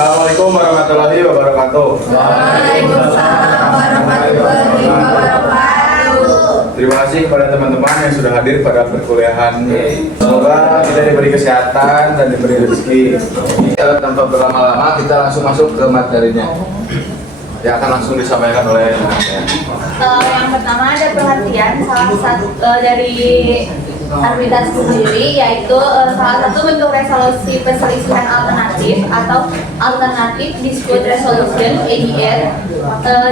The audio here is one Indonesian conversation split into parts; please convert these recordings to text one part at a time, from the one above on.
Assalamualaikum warahmatullahi wabarakatuh. Waalaikumsalam warahmatullahi wabarakatuh. Terima kasih kepada teman-teman yang sudah hadir pada perkuliahan. Semoga kita diberi kesehatan dan diberi rezeki. Tanpa berlama-lama kita langsung masuk ke materinya. Yang akan langsung disampaikan oleh Yang pertama ada perhatian salah satu dari arbitrase sendiri, yaitu salah satu bentuk resolusi perselisihan alternatif atau alternative dispute resolution (ADR)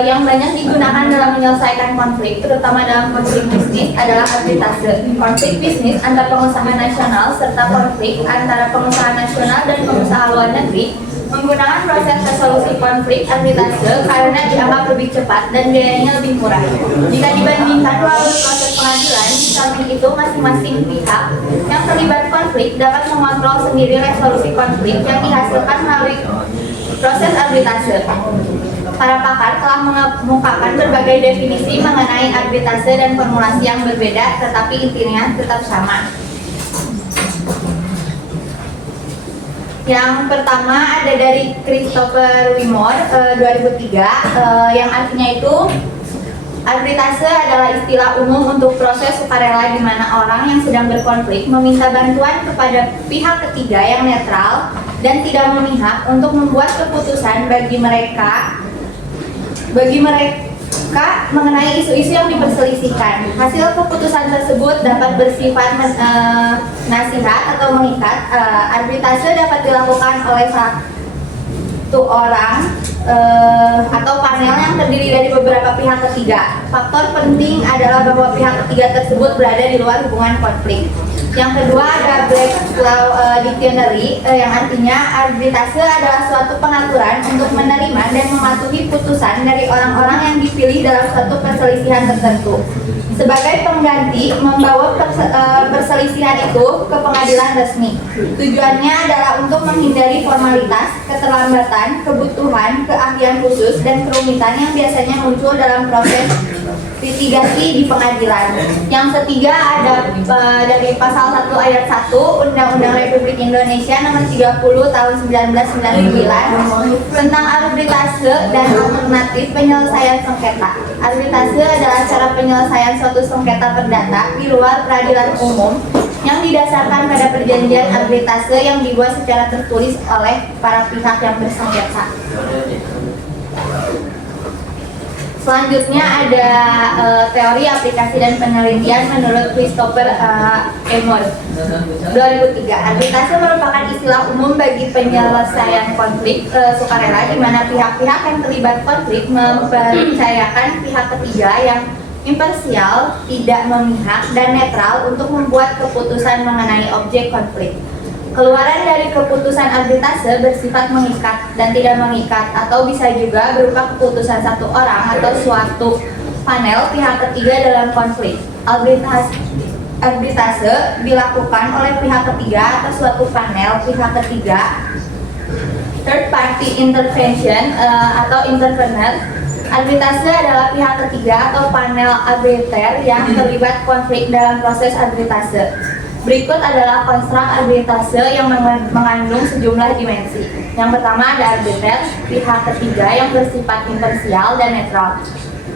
yang banyak digunakan dalam menyelesaikan konflik, terutama dalam konflik bisnis adalah arbitrase. Konflik bisnis antar pengusaha nasional serta konflik antara pengusaha nasional dan pengusaha luar negeri menggunakan proses resolusi konflik arbitrase karena dianggap lebih cepat dan biayanya lebih murah. Jika dibandingkan melalui proses pengadilan, di samping itu masing-masing pihak yang terlibat konflik dapat mengontrol sendiri resolusi konflik yang dihasilkan melalui proses arbitrase. Para pakar telah mengemukakan berbagai definisi mengenai arbitrase dan formulasi yang berbeda, tetapi intinya tetap sama. Yang pertama ada dari Christopher Wimore 2003 yang artinya itu arbitrase adalah istilah umum untuk proses sukarela di mana orang yang sedang berkonflik meminta bantuan kepada pihak ketiga yang netral dan tidak memihak untuk membuat keputusan bagi mereka mengenai isu-isu yang diperselisihkan. Hasil keputusan tersebut dapat bersifat nasihat atau mengikat. Arbitrase dapat dilakukan oleh satu orang atau panel yang terdiri dari beberapa pihak ketiga. Faktor penting adalah bahwa pihak ketiga tersebut berada di luar hubungan konflik. Yang kedua ada Black's Law Dictionary yang artinya arbitrase adalah suatu pengaturan untuk menerima dan mematuhi putusan dari orang-orang yang dipilih dalam suatu perselisihan tertentu sebagai pengganti membawa perselisihan itu ke pengadilan resmi. Tujuannya adalah untuk menghindari formalitas, keterlambatan, kebutuhan, keahlian khusus, dan kerumitan yang biasanya muncul dalam proses litigasi di pengadilan. Yang ketiga ada dari pasal 1 ayat 1 Undang-Undang Republik Indonesia nomor 30 tahun 1999 tentang arbitrase dan alternatif penyelesaian sengketa. Arbitrase adalah cara penyelesaian suatu sengketa perdata di luar peradilan umum yang didasarkan pada perjanjian arbitrase yang dibuat secara tertulis oleh para pihak yang bersengketa. Selanjutnya ada teori aplikasi dan penelitian menurut Christopher Wimore 2003. Arbitrase merupakan istilah umum bagi penyelesaian konflik sukarela di mana pihak-pihak yang terlibat konflik mempercayakan pihak ketiga yang imparsial, tidak memihak, dan netral untuk membuat keputusan mengenai objek konflik. Keluaran dari keputusan arbitrase bersifat mengikat dan tidak mengikat atau bisa juga berupa keputusan satu orang atau suatu panel pihak ketiga dalam konflik. Arbitrase dilakukan oleh pihak ketiga atau suatu panel pihak ketiga. Third party intervention atau intervener. Arbitrase adalah pihak ketiga atau panel arbiter yang terlibat konflik dalam proses arbitrase. Berikut adalah konstruk arbitrase yang mengandung sejumlah dimensi. Yang pertama ada arbiter, pihak ketiga yang bersifat imparsial dan netral,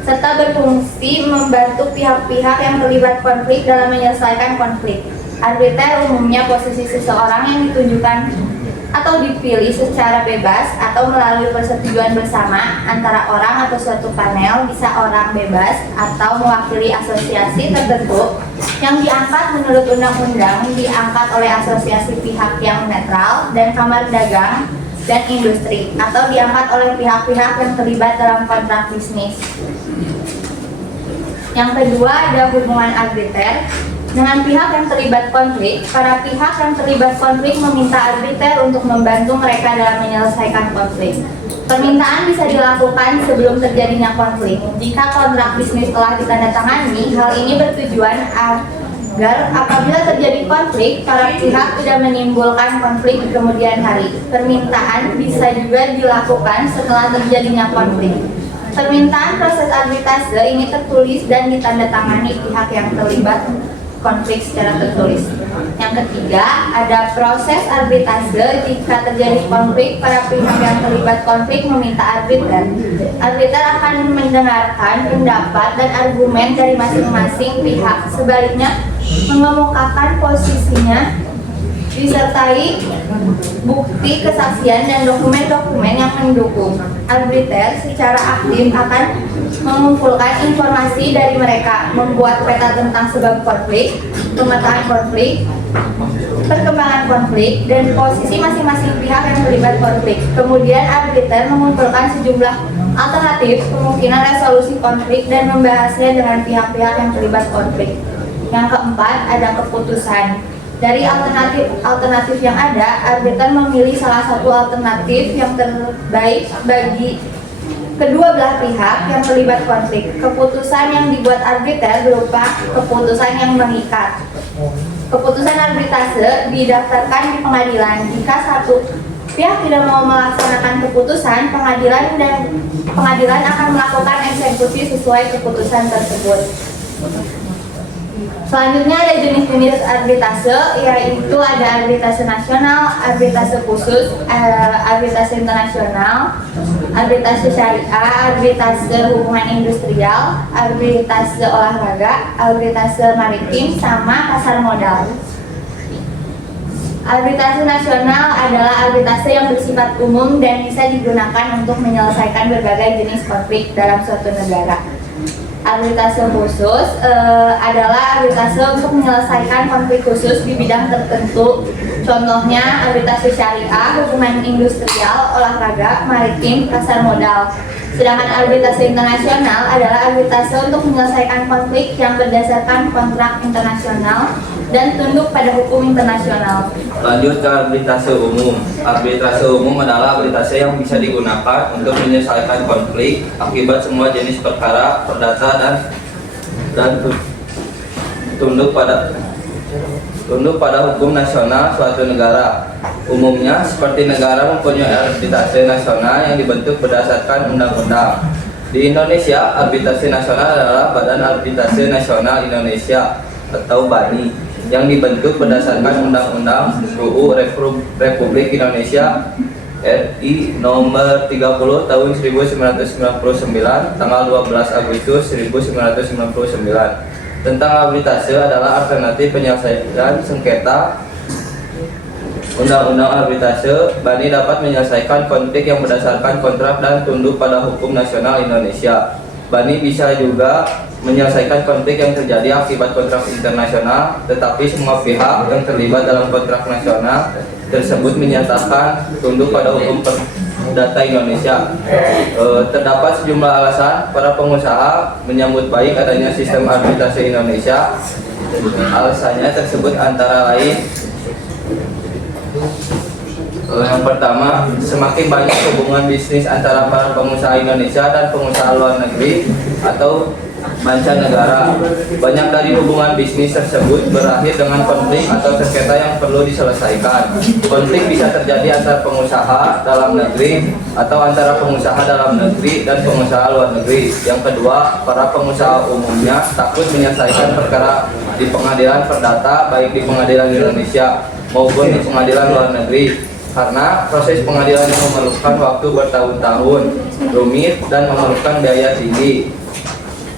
serta berfungsi membantu pihak-pihak yang terlibat konflik dalam menyelesaikan konflik. Arbiter umumnya posisi seseorang yang ditunjukkan atau dipilih secara bebas atau melalui persetujuan bersama antara orang atau suatu panel, bisa orang bebas atau mewakili asosiasi tertentu yang diangkat menurut undang-undang, diangkat oleh asosiasi pihak yang netral dan kamar dagang dan industri, atau diangkat oleh pihak-pihak yang terlibat dalam kontrak bisnis. Yang kedua ada hubungan arbiter. Dengan pihak yang terlibat konflik, para pihak yang terlibat konflik meminta arbiter untuk membantu mereka dalam menyelesaikan konflik. Permintaan bisa dilakukan sebelum terjadinya konflik. Jika kontrak bisnis telah ditandatangani, hal ini bertujuan agar apabila terjadi konflik, para pihak tidak menimbulkan konflik di kemudian hari. Permintaan bisa juga dilakukan setelah terjadinya konflik. Permintaan proses arbitrase ini tertulis dan ditandatangani pihak yang terlibat konflik secara tertulis. Yang ketiga, ada proses arbitrase. Jika terjadi konflik, para pihak yang terlibat konflik meminta arbiter. Arbiter akan mendengarkan pendapat dan argumen dari masing-masing pihak. Sebaliknya, mengemukakan posisinya disertai bukti kesaksian dan dokumen-dokumen yang mendukung. Arbiter secara aktif akan mengumpulkan informasi dari mereka, membuat peta tentang sebab konflik, pemetaan konflik, perkembangan konflik, dan posisi masing-masing pihak yang terlibat konflik. Kemudian arbiter mengumpulkan sejumlah alternatif kemungkinan resolusi konflik dan membahasnya dengan pihak-pihak yang terlibat konflik. Yang keempat, ada keputusan. Dari alternatif yang ada, arbiter memilih salah satu alternatif yang terbaik bagi kedua belah pihak yang terlibat konflik. Keputusan yang dibuat arbiter berupa keputusan yang mengikat. Keputusan arbitrase didaftarkan di pengadilan. Jika satu pihak tidak mau melaksanakan keputusan, pengadilan akan melakukan eksekusi sesuai keputusan tersebut. Selanjutnya ada jenis-jenis arbitrase, yaitu ada arbitrase nasional, arbitrase khusus, arbitrase internasional, arbitrase syariah, arbitrase hubungan industrial, arbitrase olahraga, arbitrase maritim, sama pasar modal. Arbitrase nasional adalah arbitrase yang bersifat umum dan bisa digunakan untuk menyelesaikan berbagai jenis konflik dalam suatu negara. Arbitrase khusus adalah arbitrase untuk menyelesaikan konflik khusus di bidang tertentu. Contohnya arbitrase syariah, hubungan industrial, olahraga, maritim, pasar modal. Sedangkan arbitrase internasional adalah arbitrase untuk menyelesaikan konflik yang berdasarkan kontrak internasional dan tunduk pada hukum internasional. Lanjut ke arbitrase umum. Arbitrase umum adalah arbitrase yang bisa digunakan untuk menyelesaikan konflik akibat semua jenis perkara, perdata dan tunduk pada hukum nasional suatu negara. Umumnya seperti negara mempunyai arbitrase nasional yang dibentuk berdasarkan undang-undang. Di Indonesia, arbitrase nasional adalah Badan Arbitrase Nasional Indonesia atau BANI yang dibentuk berdasarkan Undang-Undang UU Republik Indonesia RI Nomor 30 Tahun 1999 tanggal 12 Agustus 1999 tentang arbitrase adalah alternatif penyelesaian sengketa. Undang-undang arbitrase, BANI dapat menyelesaikan konflik yang berdasarkan kontrak dan tunduk pada hukum nasional Indonesia. BANI bisa juga menyelesaikan konflik yang terjadi akibat kontrak internasional, tetapi semua pihak yang terlibat dalam kontrak nasional tersebut menyatakan tunduk pada hukum perdata Indonesia. Terdapat sejumlah alasan para pengusaha menyambut baik adanya sistem arbitrase Indonesia. Alasannya tersebut antara lain, yang pertama, semakin banyak hubungan bisnis antara para pengusaha Indonesia dan pengusaha luar negeri atau mancanegara. Banyak dari hubungan bisnis tersebut berakhir dengan konflik atau sengketa yang perlu diselesaikan. Konflik bisa terjadi antara pengusaha dalam negeri atau antara pengusaha dalam negeri dan pengusaha luar negeri. Yang kedua, para pengusaha umumnya takut menyelesaikan perkara di pengadilan perdata, baik di pengadilan Indonesia maupun di pengadilan luar negeri, karena proses pengadilan yang memerlukan waktu bertahun-tahun, rumit, dan memerlukan biaya tinggi.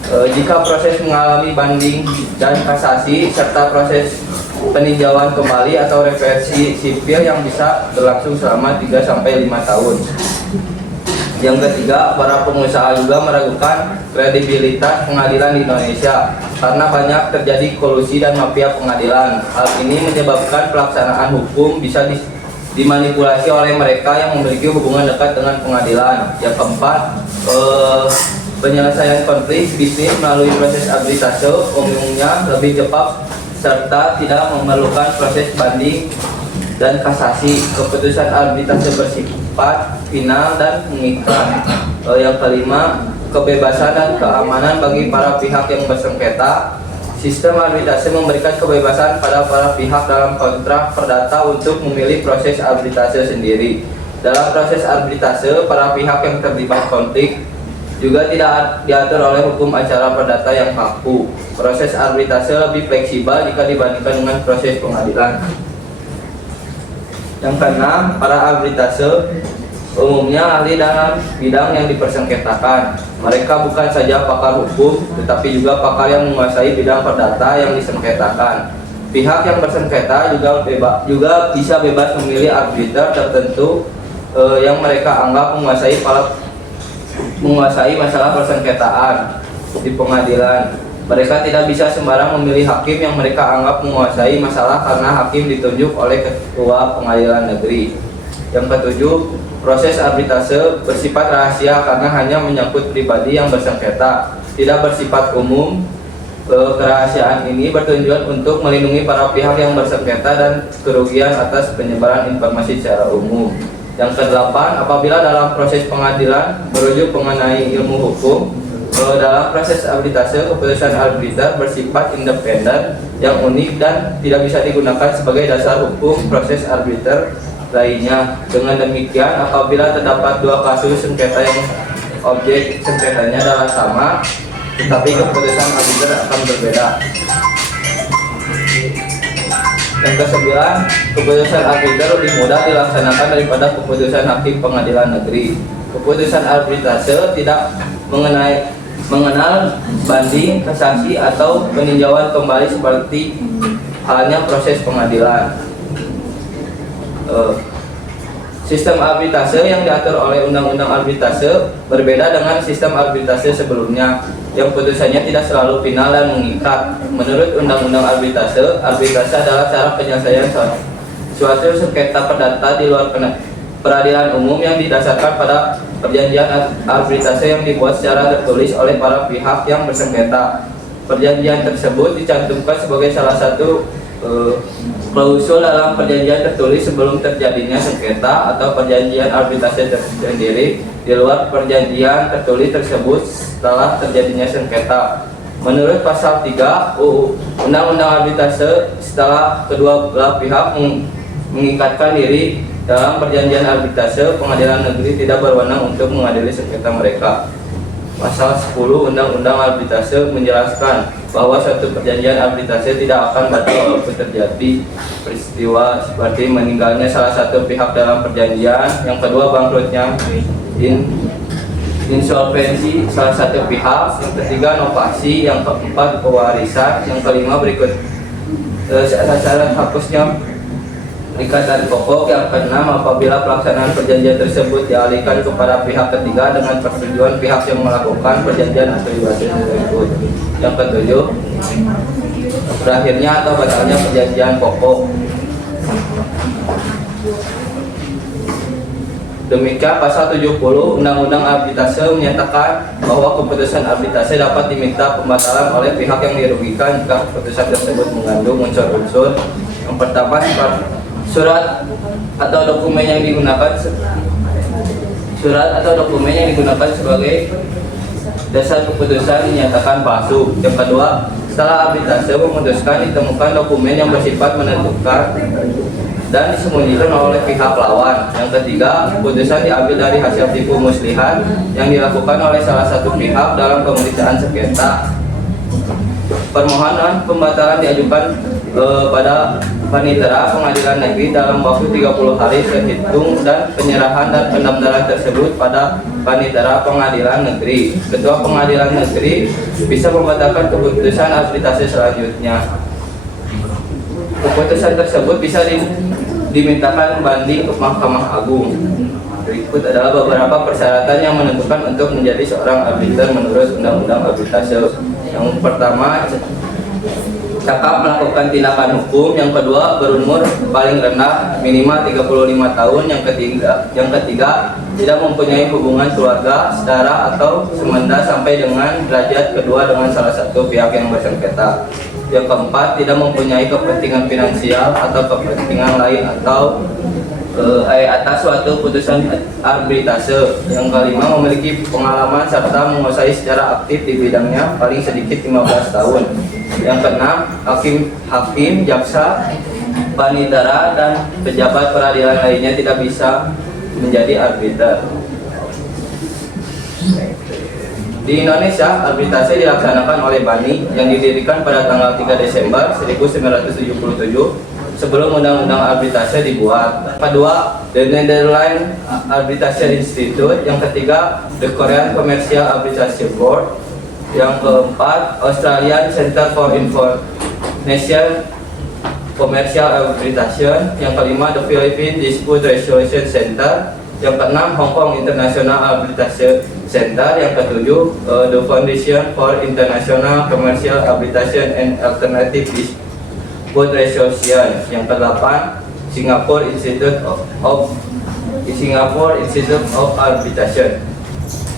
Jika proses mengalami banding dan kasasi serta proses peninjauan kembali atau reversi sipil yang bisa berlangsung selama 3-5 tahun. Yang ketiga, para pengusaha juga meragukan kredibilitas pengadilan di Indonesia karena banyak terjadi kolusi dan mafia pengadilan. Hal ini menyebabkan pelaksanaan hukum bisa dimanipulasi oleh mereka yang memiliki hubungan dekat dengan pengadilan. Yang keempat, penyelesaian konflik bisnis melalui proses arbitrase umumnya lebih cepat serta tidak memerlukan proses banding dan kasasi. Keputusan arbitrase bersifat final dan mengikat. Yang kelima, kebebasan dan keamanan bagi para pihak yang bersengketa. Sistem arbitrase memberikan kebebasan pada para pihak dalam kontrak perdata untuk memilih proses arbitrase sendiri. Dalam proses arbitrase, para pihak yang terlibat konflik Juga tidak diatur oleh hukum acara perdata yang kaku. Proses arbitrase lebih fleksibel jika dibandingkan dengan proses pengadilan. Yang keenam, para arbitrase umumnya ahli dalam bidang yang dipersengketakan. Mereka bukan saja pakar hukum, tetapi juga pakar yang menguasai bidang perdata yang disengketakan. Pihak yang bersengketa juga bisa bebas memilih arbiter tertentu yang mereka anggap menguasai masalah persengketaan di pengadilan. Mereka tidak bisa sembarang memilih hakim yang mereka anggap menguasai masalah karena hakim ditunjuk oleh ketua pengadilan negeri. Yang ketujuh, proses arbitrase bersifat rahasia karena hanya menyangkut pribadi yang bersengketa, tidak bersifat umum. Kerahasiaan ini bertujuan untuk melindungi para pihak yang bersengketa dan kerugian atas penyebaran informasi secara umum. Yang kedelapan, apabila dalam proses pengadilan merujuk mengenai ilmu hukum, dalam proses arbitrase keputusan arbiter bersifat independen, yang unik dan tidak bisa digunakan sebagai dasar hukum proses arbiter lainnya. Dengan demikian, apabila terdapat dua kasus sengketa yang objek sengketanya adalah sama, tetapi keputusan arbiter akan berbeda. Yang kesembilan, keputusan arbiter lebih mudah dilaksanakan daripada keputusan hakim pengadilan negeri. Keputusan arbitrase tidak mengenal banding, kasasi, atau peninjauan kembali seperti halnya proses pengadilan. Sistem arbitrase yang diatur oleh Undang-Undang Arbitrase berbeda dengan sistem arbitrase sebelumnya, yang putusannya tidak selalu final dan mengikat. Menurut Undang-Undang Arbitrase, arbitrase adalah cara penyelesaian suatu sengketa perdata di luar peradilan umum yang didasarkan pada perjanjian arbitrase yang dibuat secara tertulis oleh para pihak yang bersengketa. Perjanjian tersebut dicantumkan sebagai salah satu klausul dalam perjanjian tertulis sebelum terjadinya sengketa atau perjanjian arbitrase tersendiri di luar perjanjian tertulis tersebut setelah terjadinya sengketa. Menurut pasal 3 UU Undang-Undang Arbitrase, setelah kedua belah pihak mengikatkan diri dalam perjanjian arbitrase, pengadilan negeri tidak berwenang untuk mengadili sengketa mereka. Pasal 10 Undang-Undang Arbitrase menjelaskan bahwa suatu perjanjian arbitrase tidak akan batal walaupun terjadi peristiwa seperti meninggalnya salah satu pihak dalam perjanjian, yang kedua bangkrutnya insolvensi salah satu pihak, yang ketiga novasi, yang keempat pewarisan, yang kelima berikut syarat hapusnya ikatan pokok, yang keenam apabila pelaksanaan perjanjian tersebut dialihkan kepada pihak ketiga dengan persetujuan pihak yang melakukan perjanjian atau ibadah tersebut, yang ketujuh berakhirnya atau batalnya perjanjian pokok. Demikian pasal 70 Undang-Undang Arbitrase menyatakan bahwa keputusan arbitrase dapat diminta pembatalan oleh pihak yang dirugikan jika keputusan tersebut mengandung unsur-unsur. Yang pertama, surat atau dokumen yang digunakan sebagai dasar keputusan dinyatakan palsu. Yang kedua, setelah arbitrase memutuskan ditemukan dokumen yang bersifat menentukan dan disembunyikan oleh pihak lawan. Yang ketiga, keputusan diambil dari hasil tipu muslihat yang dilakukan oleh salah satu pihak dalam pemeriksaan sengketa. Permohonan pembatalan diajukan pada panitera pengadilan negeri dalam waktu 30 hari terhitung dan penyerahan dan pendaftaran tersebut pada panitera pengadilan negeri. Ketua pengadilan negeri bisa membatalkan keputusan arbitrase selanjutnya. Keputusan tersebut bisa dimintakan banding ke Mahkamah Agung. Berikut adalah beberapa persyaratan yang menentukan untuk menjadi seorang arbiter menurut Undang-Undang Arbitrase. Yang pertama, cakap melakukan tindakan hukum. Yang kedua, berumur paling rendah minimal 35 tahun. Yang ketiga, tidak mempunyai hubungan keluarga, saudara atau semenda sampai dengan derajat kedua dengan salah satu pihak yang bersengketa. Yang keempat, tidak mempunyai kepentingan finansial atau kepentingan lain atau atas suatu putusan arbitrase. Yang kelima, memiliki pengalaman serta menguasai secara aktif di bidangnya paling sedikit 15 tahun. Yang keenam, hakim, jaksa, panitera, dan pejabat peradilan lainnya tidak bisa menjadi arbiter. Di Indonesia, arbitrase dilaksanakan oleh BANI yang didirikan pada tanggal 3 Desember 1977 sebelum Undang-Undang Arbitrase dibuat. Kedua, The Netherlands Arbitration Institute. Yang ketiga, The Korean Commercial Arbitration Board. Yang keempat, Australian Center for Information Commercial Arbitration. Yang kelima, The Philippine Dispute Resolution Center. Yang keenam, Hong Kong International Arbitration Center. Yang ketujuh, The Foundation for International Commercial Arbitration and Alternative Dispute Resolution. Yang kedelapan, Singapore Institute of Arbitration.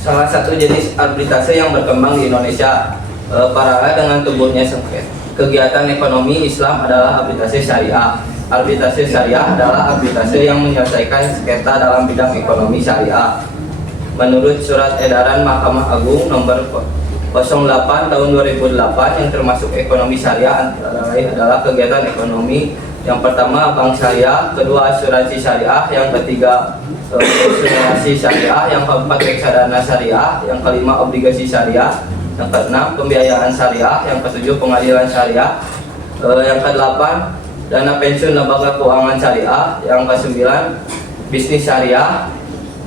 Salah satu jenis arbitrase yang berkembang di Indonesia paralel dengan tumbuhnya kegiatan ekonomi Islam adalah arbitrase syariah. Arbitrase syariah adalah arbitrase yang menyelesaikan sengketa dalam bidang ekonomi syariah. Menurut Surat Edaran Mahkamah Agung nomor 08 tahun 2008 yang termasuk ekonomi syariah antara lain adalah kegiatan ekonomi yang pertama bank syariah, kedua asuransi syariah, yang ketiga asuransi syariah, yang keempat reksadana syariah, yang kelima obligasi syariah, yang keenam pembiayaan syariah, yang ketujuh pengadilan syariah, yang kedelapan dana pensiun lembaga keuangan syariah, yang kesembilan bisnis syariah,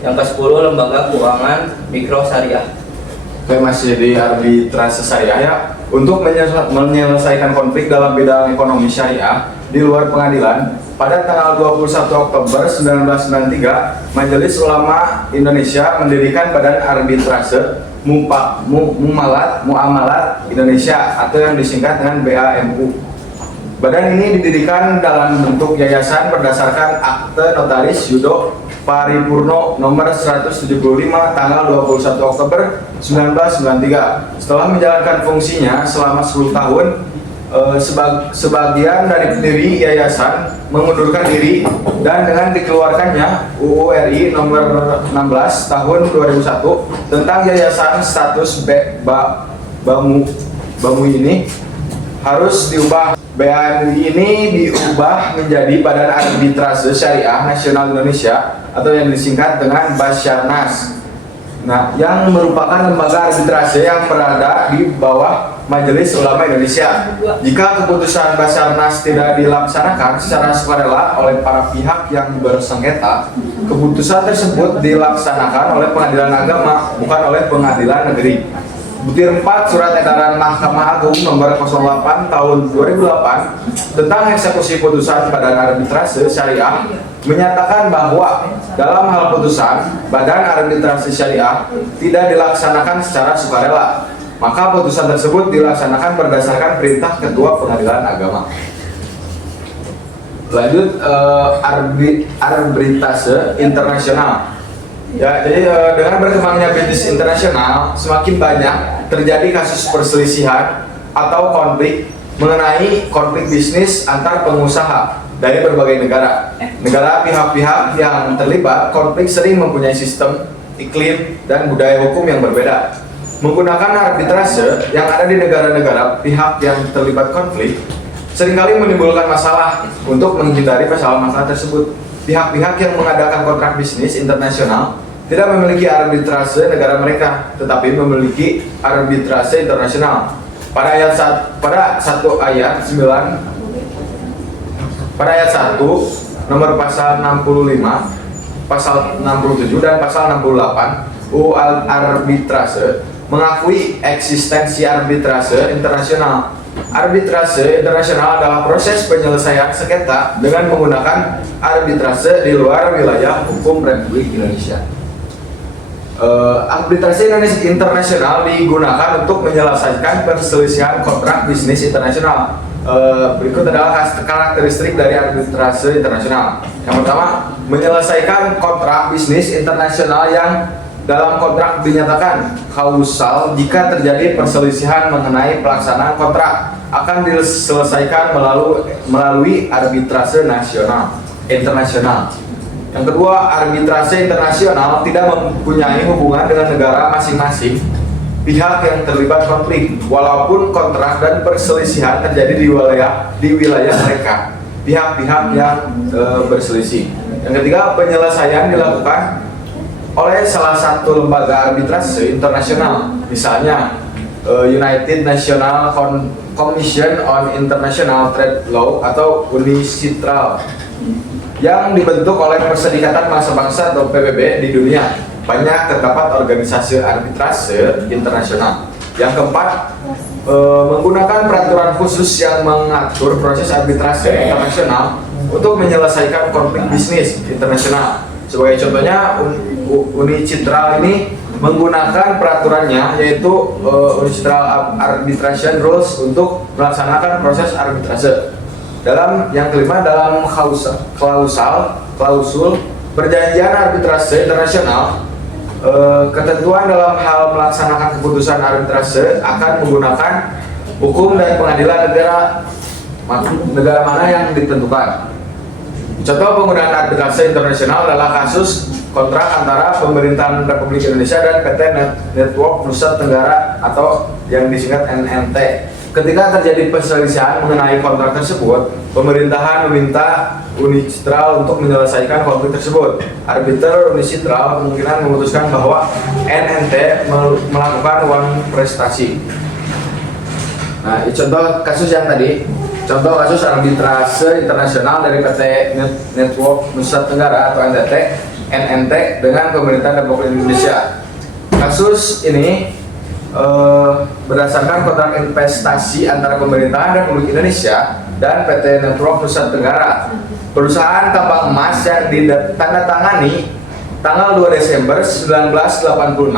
yang kesepuluh lembaga keuangan mikro syariah. Oke, masih di arbitrase syariah ya. Untuk menyelesaikan konflik dalam bidang ekonomi syariah di luar pengadilan, pada tanggal 21 Oktober 1993, Majelis Ulama Indonesia mendirikan Badan Arbitrase Muamalat Indonesia atau yang disingkat dengan BAMU. Badan ini didirikan dalam bentuk yayasan berdasarkan Akte Notaris Yudo Paripurno nomor 175 tanggal 21 Oktober 1993. Setelah menjalankan fungsinya selama 10 tahun, sebagian dari pendiri yayasan mengundurkan diri, dan dengan dikeluarkannya UU RI nomor 16 tahun 2001 tentang yayasan status BAMU ini harus diubah. BAMU ini diubah menjadi Badan Arbitrase Syariah Nasional Indonesia atau yang disingkat dengan Basarnas. Nah, yang merupakan lembaga arbitrase yang berada di bawah Majelis Ulama Indonesia. Jika keputusan Basarnas tidak dilaksanakan secara sukarela oleh para pihak yang bersengketa, keputusan tersebut dilaksanakan oleh Pengadilan Agama, bukan oleh Pengadilan Negeri. Butir 4 Surat Edaran Mahkamah Agung nomor 08 tahun 2008 tentang eksekusi putusan Badan Arbitrase Syariah menyatakan bahwa dalam hal putusan Badan Arbitrase Syariah tidak dilaksanakan secara sukarela, maka putusan tersebut dilaksanakan berdasarkan perintah Ketua Pengadilan Agama. Lanjut, arbitrase internasional. Ya, jadi dengan berkembangnya bisnis internasional, semakin banyak terjadi kasus perselisihan atau konflik mengenai konflik bisnis antar pengusaha dari berbagai negara. Pihak-pihak yang terlibat konflik sering mempunyai sistem, iklim, dan budaya hukum yang berbeda. Menggunakan arbitrase yang ada di negara-negara pihak yang terlibat konflik seringkali menimbulkan masalah. Untuk menghindari masalah-masalah tersebut, pihak-pihak yang mengadakan kontrak bisnis internasional tidak memiliki arbitrase negara mereka, tetapi memiliki arbitrase internasional. Pada ayat 1 nomor pasal 65, pasal 67 dan pasal 68 UU Arbitrase mengakui eksistensi arbitrase internasional. Arbitrase internasional adalah proses penyelesaian sengketa dengan menggunakan arbitrase di luar wilayah hukum Republik Indonesia. Arbitrase internasional digunakan untuk menyelesaikan perselisihan kontrak bisnis internasional. Berikut adalah karakteristik dari arbitrase internasional. Yang pertama, menyelesaikan kontrak bisnis internasional yang dalam kontrak dinyatakan kausal jika terjadi perselisihan mengenai pelaksanaan kontrak akan diselesaikan melalui arbitrase internasional. Yang kedua, arbitrase internasional tidak mempunyai hubungan dengan negara masing-masing pihak yang terlibat konflik, walaupun kontrak dan perselisihan terjadi di wilayah mereka, pihak-pihak yang berselisih. Yang ketiga, penyelesaian dilakukan oleh salah satu lembaga arbitrase internasional, misalnya United National Commission on International Trade Law atau UNICITRAL, yang dibentuk oleh Perserikatan Bangsa-Bangsa atau PBB di dunia. Banyak terdapat organisasi arbitrase internasional. Yang keempat, menggunakan peraturan khusus yang mengatur proses arbitrase internasional untuk menyelesaikan konflik bisnis internasional. Sebagai contohnya, UNICITRAL ini menggunakan peraturannya, yaitu UNICITRAL Arbitration Rules, untuk melaksanakan proses arbitrase. Yang kelima, dalam klausul perjanjian arbitrase internasional, ketentuan dalam hal melaksanakan keputusan arbitrase akan menggunakan hukum dan pengadilan negara mana yang ditentukan. Contoh penggunaan arbitrase internasional adalah kasus kontrak antara Pemerintahan Republik Indonesia dan PT Network Nusa Tenggara atau yang disingkat NNT. Ketika terjadi perselisihan mengenai kontrak tersebut, pemerintahan meminta UNICITRAL untuk menyelesaikan konflik tersebut. Arbiter UNICITRAL kemungkinan memutuskan bahwa NNT melakukan uang prestasi. Nah, contoh kasus yang tadi, contoh kasus arbitrase internasional dari PT Network Nusa Tenggara atau NNT dengan Pemerintahan Republik Indonesia. Kasus ini berdasarkan kontrak investasi antara Pemerintahan Republik Indonesia dan PT Network Nusa Tenggara. Perusahaan tambang emas yang ditandatangani tanggal 2 Desember 1986,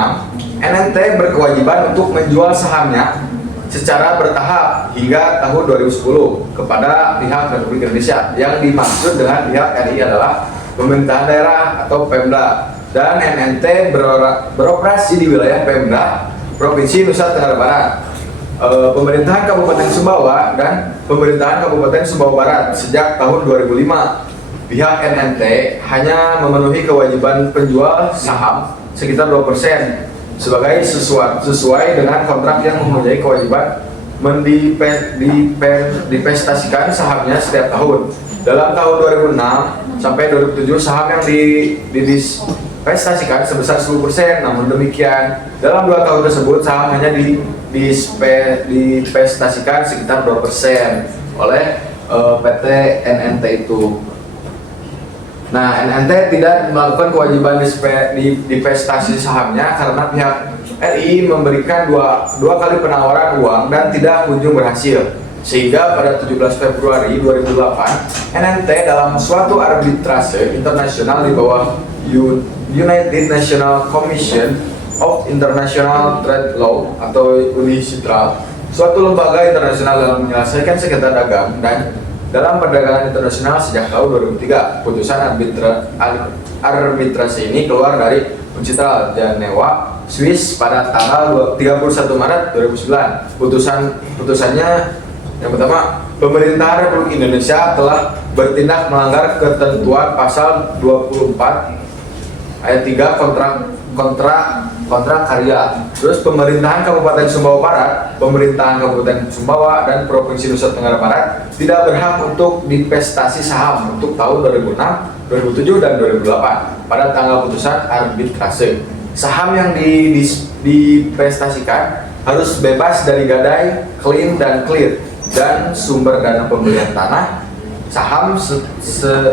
NNT berkewajiban untuk menjual sahamnya secara bertahap hingga tahun 2010 kepada pihak Republik Indonesia. Yang dimaksud dengan pihak RI adalah pemerintahan daerah atau Pemda, dan NNT beroperasi di wilayah Pemda Provinsi Nusa Tenggara Barat, Pemerintahan Kabupaten Sumbawa, dan Pemerintahan Kabupaten Sumbawa Barat sejak tahun 2005. Pihak NNT hanya memenuhi kewajiban penjual saham sekitar 2% sebagai sesuai dengan kontrak yang mempunyai kewajiban divestasikan sahamnya setiap tahun. Dalam tahun 2006 sampai 2007 saham yang divestasikan sebesar 10%. Namun demikian, dalam 2 tahun tersebut saham hanya divestasikan sekitar 2% oleh PT NNT itu. Nah, NNT tidak melakukan kewajiban divestasi sahamnya karena pihak RI memberikan dua kali penawaran uang dan tidak kunjung berhasil. Sehingga pada 17 Februari 2008, NNT dalam suatu arbitrase internasional di bawah United National Commission of International Trade Law atau UNICITRAL, suatu lembaga internasional dalam menyelesaikan sengketa dagang dan dalam perdagangan internasional sejak tahun 2003. Putusan arbitrase ini keluar dari UNICITRAL Jenewa, Swiss pada tanggal 31 Maret 2009. Putusannya yang pertama, Pemerintahan Republik Indonesia telah bertindak melanggar ketentuan pasal 24 ayat 3 kontrak karya. Terus Pemerintahan Kabupaten Sumbawa Barat, Pemerintahan Kabupaten Sumbawa, dan Provinsi Nusa Tenggara Barat tidak berhak untuk divestasi saham untuk tahun 2006, 2007, dan 2008 pada tanggal putusan arbitrase. Saham yang divestasikan harus bebas dari gadai, clean dan clear, dan sumber dana pembelian tanah saham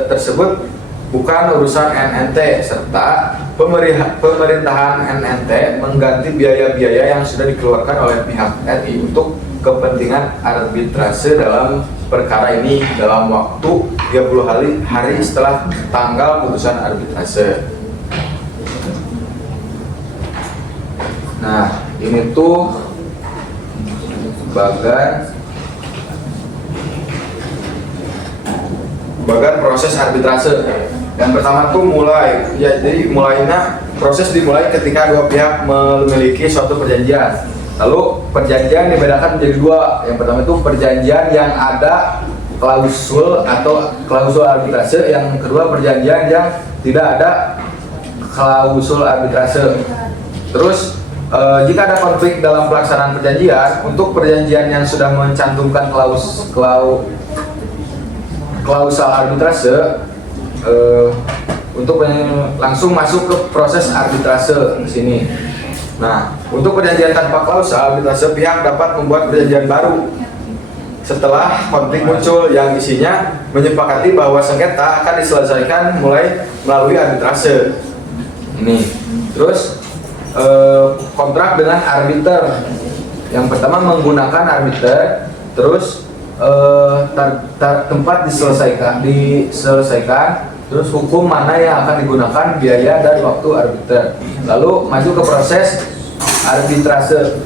tersebut bukan urusan NNT, serta pemerintahan NNT mengganti biaya-biaya yang sudah dikeluarkan oleh pihak RI untuk kepentingan arbitrase dalam perkara ini dalam waktu 30 hari setelah tanggal putusan arbitrase. Nah, ini tuh bagan proses arbitrase. Yang pertama tuh jadi proses dimulai ketika dua pihak memiliki suatu perjanjian. Lalu perjanjian dibedakan menjadi dua. Yang pertama itu perjanjian yang ada klausul atau klausul arbitrase. Yang kedua perjanjian yang tidak ada klausul arbitrase. Terus jika ada konflik dalam pelaksanaan perjanjian, untuk perjanjian yang sudah mencantumkan klausul arbitrase, untuk langsung masuk ke proses arbitrase di sini. Nah, untuk perjanjian tanpa klausa arbitrase, pihak dapat membuat perjanjian baru setelah konflik muncul yang isinya menyepakati bahwa sengketa akan diselesaikan mulai melalui arbitrase. Ini. Terus kontrak dengan arbiter. Yang pertama menggunakan arbiter, terus tempat diselesaikan, terus hukum mana yang akan digunakan, biaya dan waktu arbiter. Lalu maju ke proses arbitrase,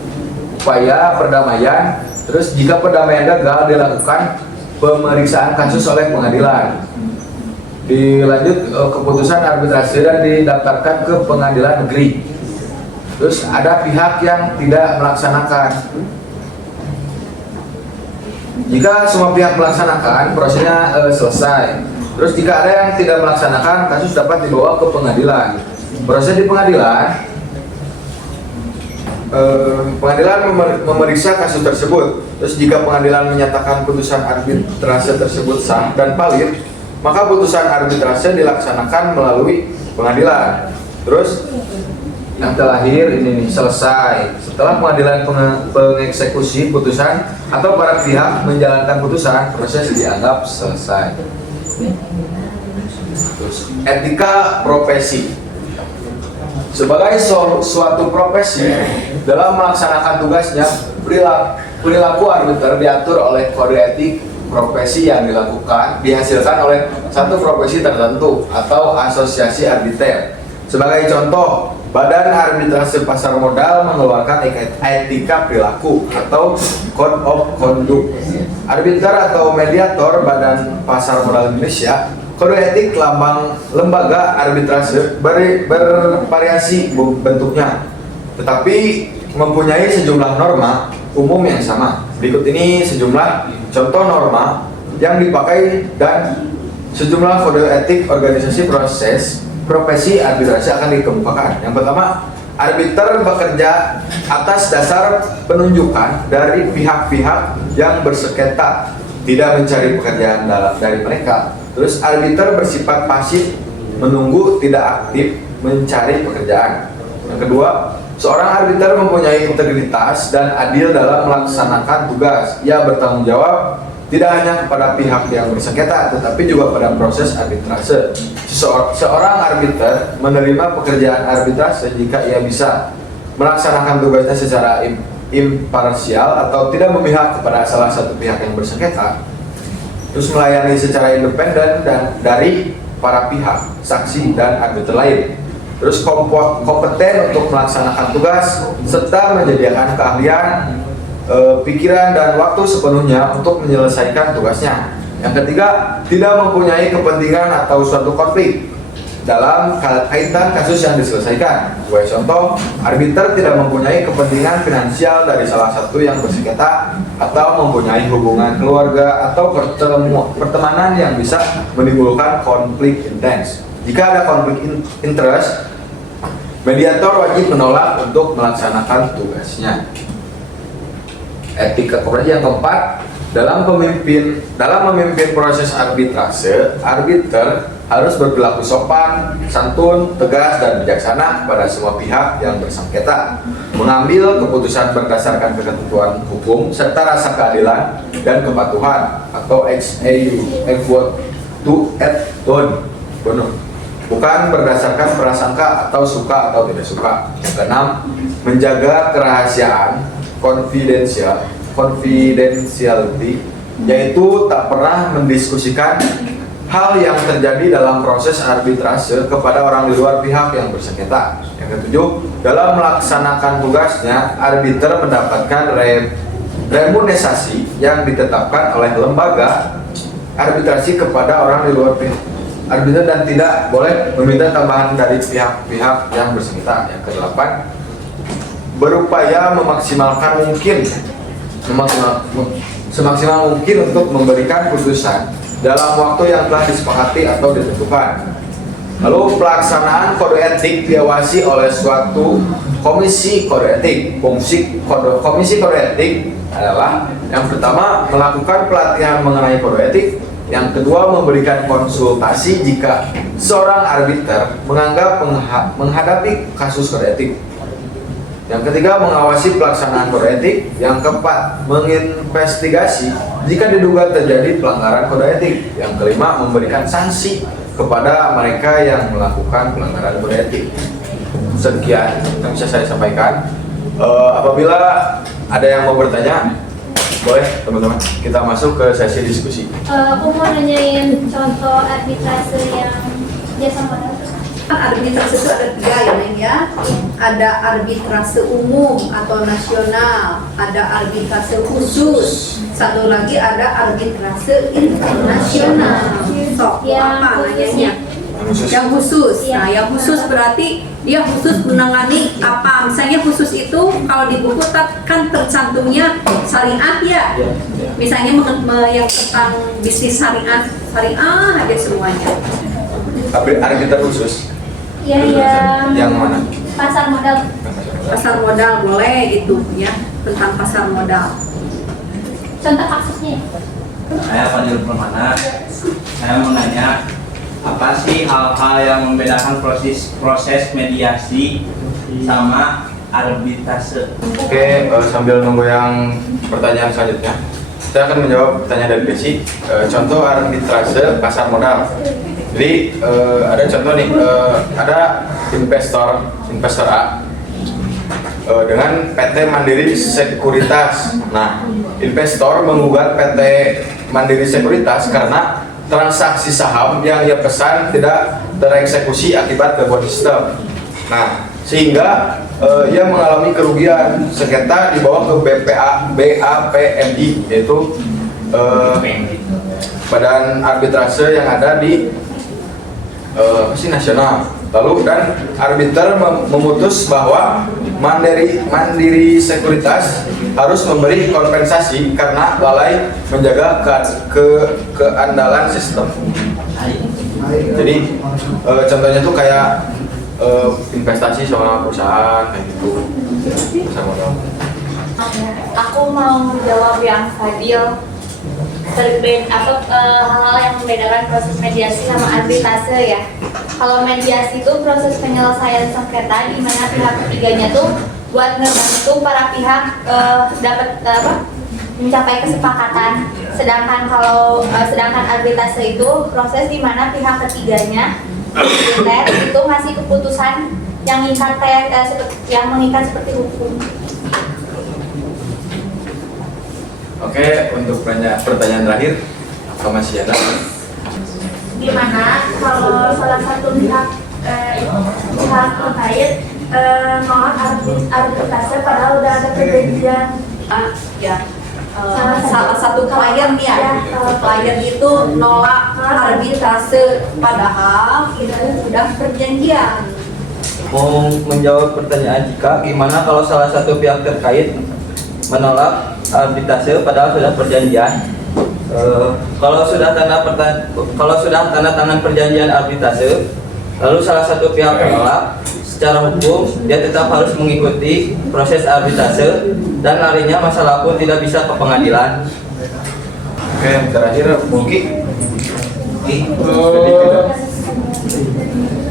upaya perdamaian. Terus jika perdamaian gagal, dilakukan pemeriksaan kasus oleh pengadilan. Dilanjut keputusan arbitrase dan didaftarkan ke pengadilan negeri. Terus ada pihak yang tidak melaksanakan. Jika semua pihak melaksanakan, prosesnya selesai. Terus jika ada yang tidak melaksanakan, kasus dapat dibawa ke pengadilan. Proses di pengadilan, pengadilan memeriksa kasus tersebut. Terus jika pengadilan menyatakan putusan arbitrase tersebut sah dan valid, maka putusan arbitrase dilaksanakan melalui pengadilan. Terus yang terakhir ini nih, selesai. Setelah pengadilan pengeksekusi putusan atau para pihak menjalankan putusan, proses dianggap selesai. Terus etika profesi. Sebagai suatu profesi, dalam melaksanakan tugasnya, perilaku arbiter diatur oleh kode etik profesi yang dihasilkan oleh satu profesi tertentu atau asosiasi arbiter. Sebagai contoh, Badan Arbitrase Pasar Modal mengeluarkan etika perilaku atau Code of Conduct. Arbiter atau mediator Badan Pasar Modal Indonesia, kode etik lambang lembaga arbitrase bervariasi bentuknya, tetapi mempunyai sejumlah norma umum yang sama. Berikut ini sejumlah contoh norma yang dipakai dan sejumlah kode etik organisasi profesi arbitrase akan dikemukakan. Yang pertama, arbiter bekerja atas dasar penunjukan dari pihak-pihak yang bersengketa, tidak mencari pekerjaan dari mereka. Terus arbiter bersifat pasif, menunggu, tidak aktif mencari pekerjaan. Yang kedua, seorang arbiter mempunyai integritas dan adil dalam melaksanakan tugas. Ia bertanggung jawab tidak hanya kepada pihak yang bersengketa, tetapi juga pada proses arbitrase. Seorang arbiter menerima pekerjaan arbitrase jika ia bisa melaksanakan tugasnya secara imparsial atau tidak memihak kepada salah satu pihak yang bersengketa. Terus melayani secara independen dan dari para pihak, saksi dan arbiter lain. Terus kompeten untuk melaksanakan tugas serta menyediakan keahlian, pikiran dan waktu sepenuhnya untuk menyelesaikan tugasnya. Yang ketiga, tidak mempunyai kepentingan atau suatu konflik dalam kaitan kasus yang diselesaikan. Sebagai contoh, arbiter tidak mempunyai kepentingan finansial dari salah satu yang bersengketa atau mempunyai hubungan keluarga atau pertemanan yang bisa menimbulkan konflik intens. Jika ada konflik interest, mediator wajib menolak untuk melaksanakan tugasnya. Etika profesi yang keempat, dalam memimpin proses arbitrase, arbiter harus berperilaku sopan, santun, tegas, dan bijaksana kepada semua pihak yang bersengketa, mengambil keputusan berdasarkan ketentuan hukum serta rasa keadilan dan kepatuhan atau equal to et bonum, bukan berdasarkan prasangka atau suka atau tidak suka. Yang keenam, menjaga kerahasiaan confidentiality, yaitu tak pernah mendiskusikan hal yang terjadi dalam proses arbitrase kepada orang di luar pihak yang bersengketa. Yang ketujuh, dalam melaksanakan tugasnya, arbiter mendapatkan remunerasi yang ditetapkan oleh lembaga arbitrasi kepada orang di luar pihak arbiter dan tidak boleh meminta tambahan dari pihak-pihak yang bersengketa. Yang kedelapan, berupaya semaksimal mungkin untuk memberikan putusan dalam waktu yang telah disepakati atau ditentukan. Lalu pelaksanaan kode etik diawasi oleh suatu komisi kode etik. Komisi kode etik adalah yang pertama, melakukan pelatihan mengenai kode etik Yang kedua, memberikan konsultasi jika seorang arbiter menganggap menghadapi kasus kode etik. Yang ketiga, mengawasi pelaksanaan kode etik. Yang keempat, menginvestigasi jika diduga terjadi pelanggaran kode etik. Yang kelima, memberikan sanksi kepada mereka yang melakukan pelanggaran kode etik. Sekian yang bisa saya sampaikan. Apabila ada yang mau bertanya, boleh teman-teman, kita masuk ke sesi diskusi. Aku mau nanyain contoh arbitrase yang jasa modal. Arbitrase itu ada 3 ya, Neng ya. Ada arbitrase umum atau nasional, ada arbitrase khusus, satu lagi ada arbitrase internasional. Sok, Yang apa khusus nanyanya? Yang khusus. Nah, yang khusus berarti dia khusus menangani apa? Misalnya khusus itu kalau di buku kan tercantumnya syariat ya. Misalnya yang tentang bisnis syariat aja semuanya. Arbiter khusus. Ya, Yang mana? pasar modal. Pasar modal boleh itu ya, tentang pasar modal. Contoh kasusnya. Saya Fadil Permana. Saya mau nanya, apa sih hal-hal yang membedakan proses mediasi sama arbitrase? Oke, sambil nunggu yang pertanyaan selanjutnya, saya akan menjawab pertanyaan dari Desi. Contoh arbitrase pasar modal. Jadi ada contoh nih, ada investor A dengan PT Mandiri Sekuritas. Nah, investor menggugat PT Mandiri Sekuritas karena transaksi saham yang ia pesan tidak tereksekusi akibat gangguan sistem. Nah, sehingga ia mengalami kerugian. Sengketa dibawa ke BAPMI, yaitu badan arbitrase yang ada di nasional. Lalu dan arbiter memutus bahwa Mandiri Sekuritas harus memberi kompensasi karena lalai menjaga keandalan sistem. Jadi contohnya tuh kayak investasi sama perusahaan kayak gitu. Sama dong. Aku mau jawab yang Fadil terkait atau hal-hal yang membedakan proses mediasi sama arbitrase ya. Kalau mediasi itu proses penyelesaian sengketa di mana pihak ketiganya tuh buat ngebantu para pihak dapat mencapai kesepakatan. Sedangkan arbitrase itu proses di mana pihak ketiganya itu ngasih keputusan yang mengikat seperti hukum. Oke, untuk pertanyaan terakhir, apa masih ada? Di mana kalau salah satu pihak terkait nolak arbitrase padahal udah ada perjanjian. Salah satu klien ya, klien itu nolak arbitrase padahal itu sudah perjanjian. Mau menjawab pertanyaan Jika, gimana kalau salah satu pihak terkait menolak arbitrase padahal sudah perjanjian? Kalau sudah tanda tangan perjanjian arbitrase, lalu salah satu pihak menolak, secara hukum dia tetap harus mengikuti proses arbitrase dan larinya masalah pun tidak bisa ke pengadilan. Oke, yang terakhir mungkin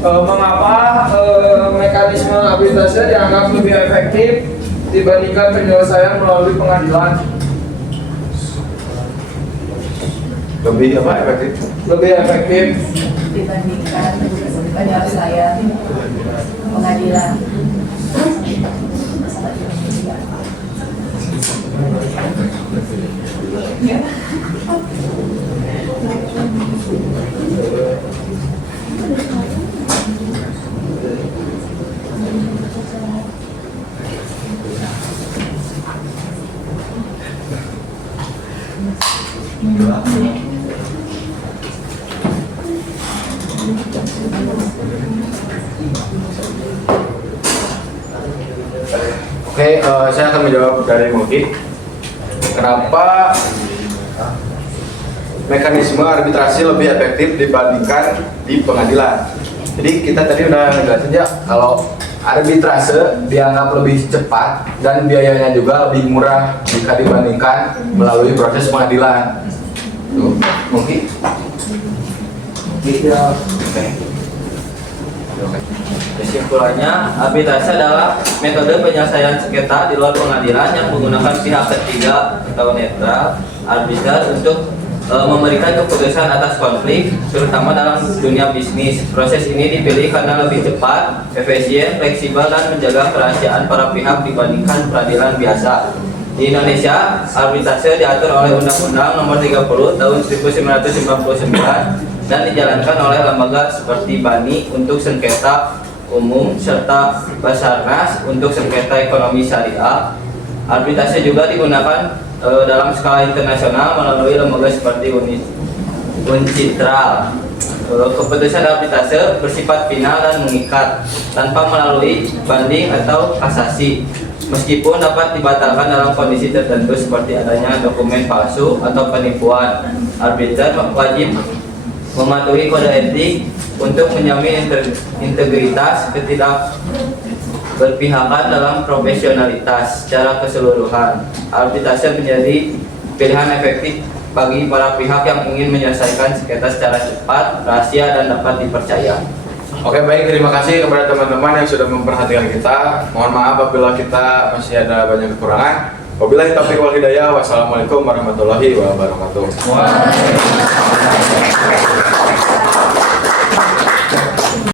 mengapa mekanisme arbitrase dianggap lebih efektif dibandingkan penyelesaian melalui pengadilan? lebih apa efektif? Lebih efektif Dibandingkan penyelesaian pengadilan. Oke, saya akan menjawab dari Muki. Kenapa mekanisme arbitrasi lebih efektif dibandingkan di pengadilan? Jadi kita tadi udah ngejelasin ya, kalau arbitrase dianggap lebih cepat dan biayanya juga lebih murah jika dibandingkan melalui proses pengadilan. Tuh, mungkin. Iya. Oke. Kesimpulannya, arbitrase adalah metode penyelesaian sengketa di luar pengadilan yang menggunakan pihak ketiga atau netral arbiter untuk memberikan keputusan atas konflik, terutama dalam dunia bisnis. Proses ini dipilih karena lebih cepat, efisien, fleksibel, dan menjaga kerahasiaan para pihak dibandingkan peradilan biasa. Di Indonesia, arbitrase diatur oleh Undang-Undang Nomor 30 Tahun 1999 dan dijalankan oleh lembaga seperti BANI untuk sengketa umum serta Basarnas untuk sengketa ekonomi syariah. Arbitrase juga digunakan dalam skala internasional melalui lembaga seperti UNCITRAL. Keputusan arbitrase bersifat final dan mengikat tanpa melalui banding atau kasasi. Meskipun dapat dibatalkan dalam kondisi tertentu seperti adanya dokumen palsu atau penipuan, arbiter wajib mematuhi kode etik untuk menjamin integritas, ketidakberpihakan dalam profesionalitas secara keseluruhan. Arbitrase menjadi pilihan efektif bagi para pihak yang ingin menyelesaikan sengketa secara cepat, rahasia, dan dapat dipercaya. Oke, baik, terima kasih kepada teman-teman yang sudah memperhatikan kita. Mohon maaf apabila kita masih ada banyak kekurangan. Wabillahi taufiq wal hidayah. Wassalamualaikum warahmatullahi wabarakatuh. Waalaikumsalam.